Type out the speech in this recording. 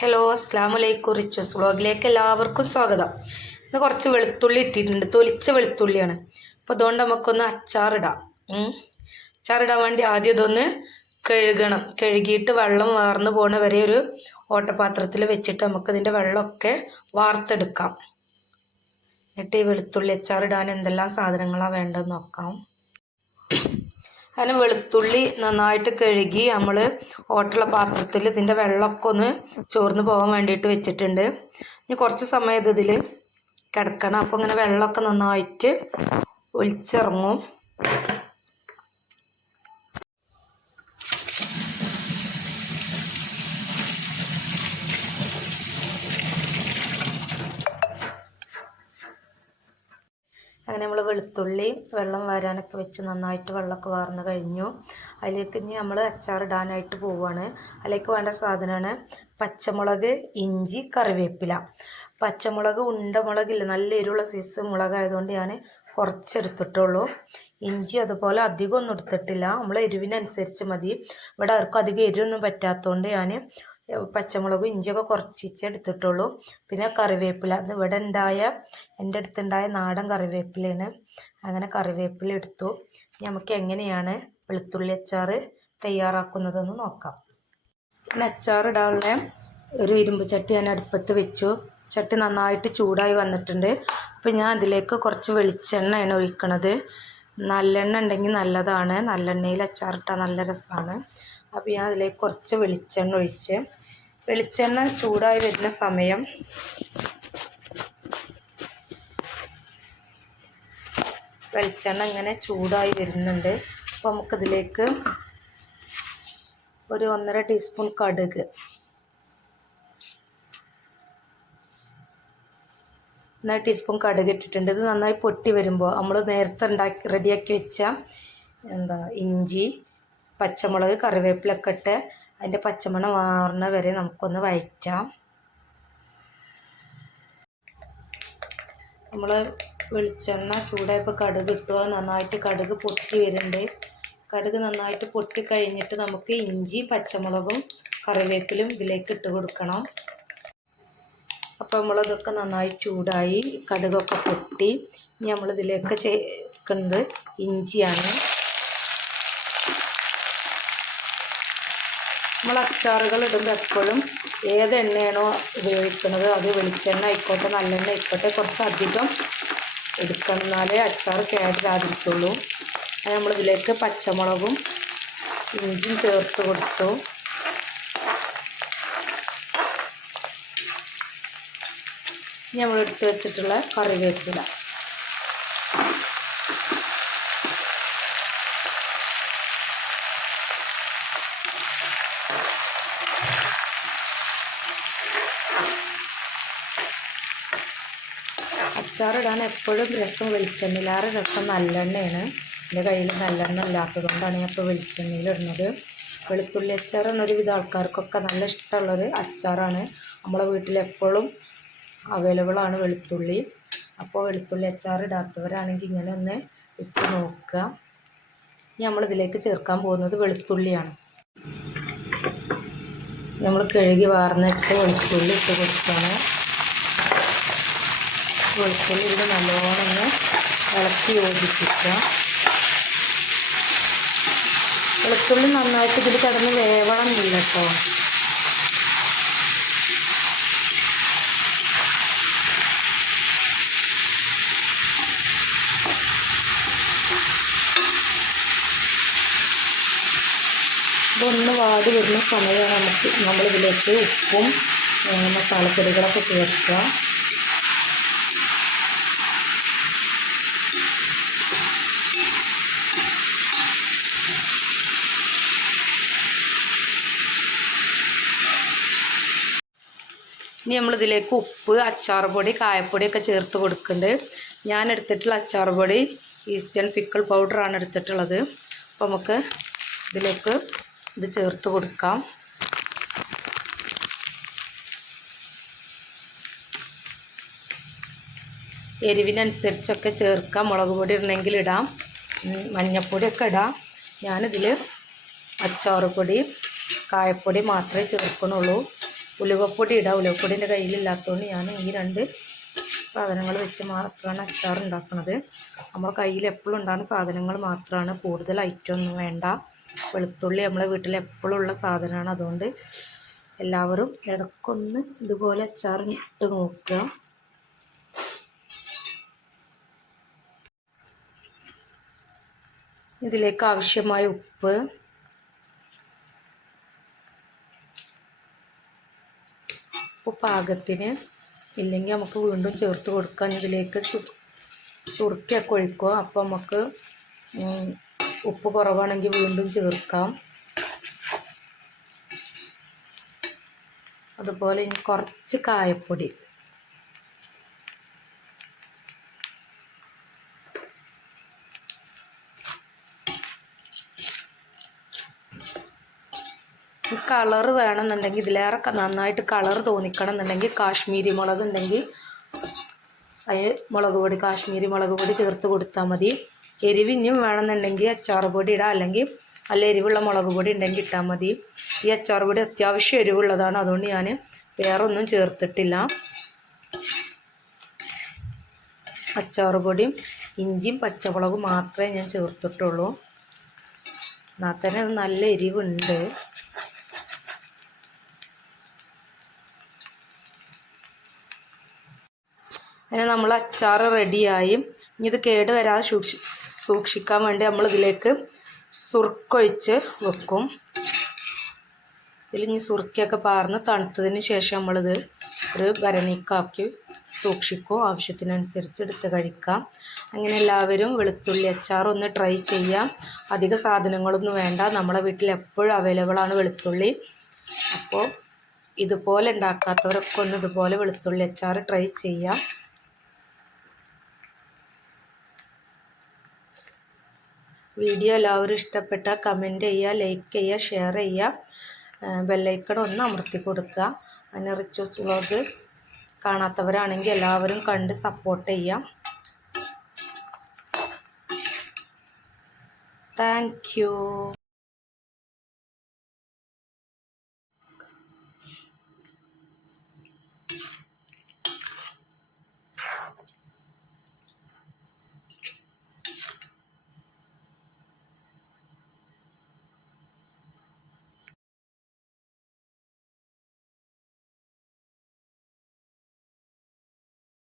Hello അസ്സാം വലൈക്കും riches വ്ളോഗിലേക്ക് എല്ലാവർക്കും സ്വാഗതം. ഇന്ന് കുറച്ച് വെളുത്തുള്ളി ഇട്ടിട്ടുണ്ട്, തൊലിച്ച വെളുത്തുള്ളിയാണ്. അപ്പോൾ അതുകൊണ്ട് നമുക്കൊന്ന് അച്ചാറിടാം. അച്ചാറിടാൻ വേണ്ടി ആദ്യം ഇതൊന്ന് കഴുകണം. കഴുകിയിട്ട് വെള്ളം വാർന്ന് പോണ വരെ ഒരു ഓട്ടപാത്രത്തിൽ വെച്ചിട്ട് നമുക്കിതിൻ്റെ വെള്ളമൊക്കെ വാർത്തെടുക്കാം. എന്നിട്ട് ഈ വെളുത്തുള്ളി അച്ചാറിടാൻ എന്തെല്ലാം സാധനങ്ങളാണ് വേണ്ടതെന്ന് നോക്കാം. അങ്ങനെ വെളുത്തുള്ളി നന്നായിട്ട് കഴുകി നമ്മൾ ഓട്ടുള്ള പാത്രത്തിൽ ഇതിൻ്റെ വെള്ളമൊക്കെ ഒന്ന് ചോർന്ന് പോകാൻ വേണ്ടിയിട്ട് വെച്ചിട്ടുണ്ട്. ഇനി കുറച്ച് സമയം ഇതിൽ കിടക്കണം. അപ്പോൾ ഇങ്ങനെ വെള്ളമൊക്കെ നന്നായിട്ട് ഒലിച്ചിറങ്ങും. അങ്ങനെ നമ്മൾ വെളുത്തുള്ളി വെള്ളം വാരാനൊക്കെ വെച്ച് നന്നായിട്ട് വെള്ളമൊക്കെ വാർന്ന് കഴിഞ്ഞു. അതിലേക്ക് ഇനി നമ്മൾ അച്ചാറിടാനായിട്ട് പോവുകയാണ്. അതിലേക്ക് വേണ്ട സാധനമാണ് പച്ചമുളക്, ഇഞ്ചി, കറിവേപ്പില. പച്ചമുളക് ഉണ്ടമുളകില്ല, നല്ല എരിവുള്ള സൈസ് മുളകായതുകൊണ്ട് ഞാൻ കുറച്ചെടുത്തിട്ടുള്ളൂ. ഇഞ്ചി അതുപോലെ അധികം ഒന്നും എടുത്തിട്ടില്ല, നമ്മൾ എരിവിനനുസരിച്ച് മതി. ഇവിടെ ആർക്കും അധികം എരിവൊന്നും പറ്റാത്തതുകൊണ്ട് ഞാൻ പച്ചമുളകും ഇഞ്ചിയൊക്കെ കുറച്ചിച്ചേ എടുത്തിട്ടുള്ളൂ. പിന്നെ കറിവേപ്പില, അത് ഇവിടെ എൻ്റെ അടുത്തുണ്ടായ നാടൻ കറിവേപ്പിലയാണ്. അങ്ങനെ കറിവേപ്പില എടുത്തു. നമുക്ക് എങ്ങനെയാണ് വെളുത്തുള്ളി അച്ചാർ തയ്യാറാക്കുന്നതെന്ന് നോക്കാം. പിന്നെ അച്ചാറിടാനുള്ള ഒരു ഇരുമ്പ് ചട്ടി ഞാൻ അടുപ്പത്ത് വെച്ചു. ചട്ടി നന്നായിട്ട് ചൂടായി വന്നിട്ടുണ്ട്. അപ്പോൾ ഞാൻ അതിലേക്ക് കുറച്ച് വെളിച്ചെണ്ണയാണ് ഒഴിക്കണത്. നല്ലെണ്ണ ഉണ്ടെങ്കിൽ നല്ലതാണ്, നല്ലെണ്ണയിൽ അച്ചാറിട്ടാൽ നല്ല രസമാണ്. അപ്പോൾ ഞാൻ അതിലേക്ക് കുറച്ച് വെളിച്ചെണ്ണ ഒഴിച്ച്, വെളിച്ചെണ്ണ ചൂടായി വരുന്ന സമയം വെളിച്ചെണ്ണ ഇങ്ങനെ ചൂടായി വരുന്നുണ്ട്. അപ്പോൾ നമുക്കിതിലേക്ക് ഒരു 1.5 ടീസ്പൂൺ കടുക്, 1 ടീസ്പൂൺ കടുക് ഇട്ടിട്ടുണ്ട്. ഇത് നന്നായി പൊട്ടി വരുമ്പോൾ നമ്മൾ നേരത്തെ റെഡിയാക്കി വെച്ച ഇഞ്ചി, പച്ചമുളക്, കറിവേപ്പിലൊക്കെ ഇട്ട് അതിൻ്റെ പച്ചമണം മാറുന്ന വരെ നമുക്കൊന്ന് വഴറ്റാം. നമ്മൾ വെളിച്ചെണ്ണ ചൂടായപ്പോൾ കടുക് ഇട്ടു. നന്നായിട്ട് കടുക് പൊട്ടി വരുന്നുണ്ട്. കടുക് നന്നായിട്ട് പൊട്ടി കഴിഞ്ഞിട്ട് നമുക്ക് ഇഞ്ചി, പച്ചമുളകും കറിവേപ്പിലും ഇതിലേക്ക് ഇട്ട് കൊടുക്കണം. അപ്പോൾ നമ്മളതൊക്കെ നന്നായി ചൂടായി, കടുകൊക്കെ പൊട്ടി. ഇനി നമ്മളിതിലേക്ക് ചേർക്കുന്നത് ഇഞ്ചിയാണ്. നമ്മൾ അച്ചാറുകൾ ഇടുമ്പോൾ എപ്പോഴും ഏത് എണ്ണയാണോ ഉപയോഗിക്കുന്നത്, അത് വെളിച്ചെണ്ണ ആയിക്കോട്ടെ നല്ലെണ്ണ ആയിക്കോട്ടെ കുറച്ചധികം എടുക്കണം, എന്നാലേ അച്ചാർ കേടാതിരിക്കുള്ളൂ. അത് നമ്മളിതിലേക്ക് പച്ചമുളകും ഇഞ്ചിയും ചേർത്ത് കൊടുത്തു. ഇനി നമ്മളെടുത്ത് വെച്ചിട്ടുള്ള കറിവേപ്പില, അച്ചാറിടാൻ എപ്പോഴും രസം വെളിച്ചെണ്ണയിലാറ് രസം നല്ലെണ്ണയാണ്. എൻ്റെ കയ്യിൽ നല്ലെണ്ണ ഇല്ലാത്തതുകൊണ്ടാണ് ഞാൻ ഇപ്പോൾ വെളിച്ചെണ്ണയിൽ ഇടുന്നത്. വെളുത്തുള്ളി അച്ചാറാണ് ഒരുവിധ ആൾക്കാർക്കൊക്കെ നല്ല ഇഷ്ടമുള്ളൊരു അച്ചാറാണ്. നമ്മളെ വീട്ടിലെപ്പോഴും അവൈലബിളാണ് വെളുത്തുള്ളി. അപ്പോൾ വെളുത്തുള്ളി അച്ചാർ ഇടാത്തവരാണെങ്കിൽ ഇങ്ങനെ ഒന്ന് ഇട്ട് നോക്കുക. ഇനി നമ്മളിതിലേക്ക് ചേർക്കാൻ പോകുന്നത് വെളുത്തുള്ളിയാണ്. നമ്മൾ കഴുകി വാർന്ന് വെച്ച വെളുത്തുള്ളി ഇട്ട് കൊടുക്കുകയാണ്. വെളുത്തുള്ളി ഇത് നല്ലോണം ഒന്ന് ഇളക്കി യോജിപ്പിക്കുക. വെളുത്തുള്ളി നന്നായിട്ട് ഇതിൽ കിടന്ന് വേവണമെന്നില്ല കേട്ടോ. ഇതൊന്ന് വാടി വരുന്ന സമയമാണ് നമ്മളിതിലേക്ക് ഉപ്പും മസാലപ്പൊടികളൊക്കെ ചേർക്കുക. ഇനി നമ്മളിതിലേക്ക് ഉപ്പ്, അച്ചാർ പൊടി, കായപ്പൊടിയൊക്കെ ചേർത്ത് കൊടുക്കുന്നുണ്ട്. ഞാൻ എടുത്തിട്ടുള്ള അച്ചാർ പൊടി ഈസ്റ്റേൺ പിക്കിൾ പൗഡറാണ് എടുത്തിട്ടുള്ളത്. അപ്പോൾ നമുക്ക് ഇതിലേക്ക് ഇത് ചേർത്ത് കൊടുക്കാം. എരിവിനനുസരിച്ചൊക്കെ ചേർക്കാം. മുളക് പൊടി ഇടണമെങ്കിൽ ഇടാം, മഞ്ഞൾപ്പൊടിയൊക്കെ ഇടാം. ഞാനിതിൽ അച്ചാർ പൊടി, കായപ്പൊടി മാത്രമേ ചേർക്കണുള്ളൂ. ഉലുവപ്പൊടി ഇടാം. ഉലുവപ്പൊടി എൻ്റെ കയ്യിലില്ലാത്തതുകൊണ്ട് ഞാൻ ഈ 2 സാധനങ്ങൾ വെച്ച് മാത്രമാണ് അച്ചാർ ഉണ്ടാക്കുന്നത്. നമ്മുടെ കയ്യിൽ എപ്പോഴും ഉണ്ടാകുന്ന സാധനങ്ങൾ മാത്രമാണ്, കൂടുതൽ ഐറ്റം ഒന്നും വേണ്ട. വെളുത്തുള്ളി നമ്മളെ വീട്ടിൽ എപ്പോഴും ഉള്ള സാധനമാണ്. അതുകൊണ്ട് എല്ലാവരും ഇടയ്ക്കൊന്ന് ഇതുപോലെ അച്ചാർ ഇട്ട് നോക്കുക. ഇതിലേക്ക് ആവശ്യമായ ഉപ്പ്, പാകത്തിന്, ഇല്ലെങ്കിൽ നമുക്ക് വീണ്ടും ചേർത്ത് കൊടുക്കാം. ഇതിലേക്ക് സുർക്കയൊക്കെ ഒഴിക്കുക. അപ്പോൾ നമുക്ക് ഉപ്പ് കുറവാണെങ്കിൽ വീണ്ടും ചേർക്കാം. അതുപോലെ ഇനി കുറച്ച് കായപ്പൊടി, കളർ വേണമെന്നുണ്ടെങ്കിൽ, ഇതിലേറെ നന്നായിട്ട് കളർ തോന്നിക്കണം എന്നുണ്ടെങ്കിൽ കാശ്മീരി മുളക് ഉണ്ടെങ്കിൽ മുളക് പൊടി, കാശ്മീരി മുളക് പൊടി ചേർത്ത് കൊടുത്താൽ മതി. എരിവിനും വേണമെന്നുണ്ടെങ്കിൽ അച്ചാർ പൊടി ഇടാം, അല്ലെങ്കിൽ നല്ല എരിവുള്ള മുളക് പൊടി ഉണ്ടെങ്കിൽ ഇട്ടാൽ മതി. ഈ അച്ചാർ പൊടി അത്യാവശ്യം എരിവുള്ളതാണ്, അതുകൊണ്ട് ഞാൻ വേറെ ഒന്നും ചേർത്തിട്ടില്ല. അച്ചാർ പൊടിയും ഇഞ്ചിയും പച്ചമുളകും മാത്രമേ ഞാൻ ചേർത്തിട്ടുള്ളൂ. എന്നാൽ തന്നെ അത് നല്ല എരിവുണ്ട്. അങ്ങനെ നമ്മൾ അച്ചാർ റെഡിയായി. ഇനി ഇത് കേട് വരാതെ സൂക്ഷിക്കാൻ വേണ്ടി നമ്മളിതിലേക്ക് സുർക്കൊഴിച്ച് വെക്കും. ഇതിൽ ഇനി സുർക്കയൊക്കെ പാർന്ന് തണുത്തതിന് ശേഷം നമ്മളിത് ഒരു ഭരണിക്കാക്കി സൂക്ഷിക്കും. ആവശ്യത്തിനനുസരിച്ച് എടുത്ത് കഴിക്കാം. അങ്ങനെ എല്ലാവരും വെളുത്തുള്ളി അച്ചാർ ഒന്ന് ട്രൈ ചെയ്യാം. അധിക സാധനങ്ങളൊന്നും വേണ്ട, നമ്മളെ വീട്ടിൽ എപ്പോഴും അവൈലബിളാണ് വെളുത്തുള്ളി. അപ്പോൾ ഇതുപോലെ ഉണ്ടാക്കാത്തവരൊക്കെ ഒന്ന് ഇതുപോലെ വെളുത്തുള്ളി അച്ചാർ ട്രൈ ചെയ്യാം. വീഡിയോ എല്ലാവരും ഇഷ്ടപ്പെട്ടാൽ കമൻറ്റ് ചെയ്യുക, ലൈക്ക് ചെയ്യുക, ഷെയർ ചെയ്യുക, ബെല്ലൈക്കൺ ഒന്ന് അമർത്തി കൊടുക്കുക. അങ്ങനെ റിച്ചൂസ് വ്ളോഗ് കാണാത്തവരാണെങ്കിൽ എല്ലാവരും കണ്ട് സപ്പോർട്ട് ചെയ്യാം. Thank you.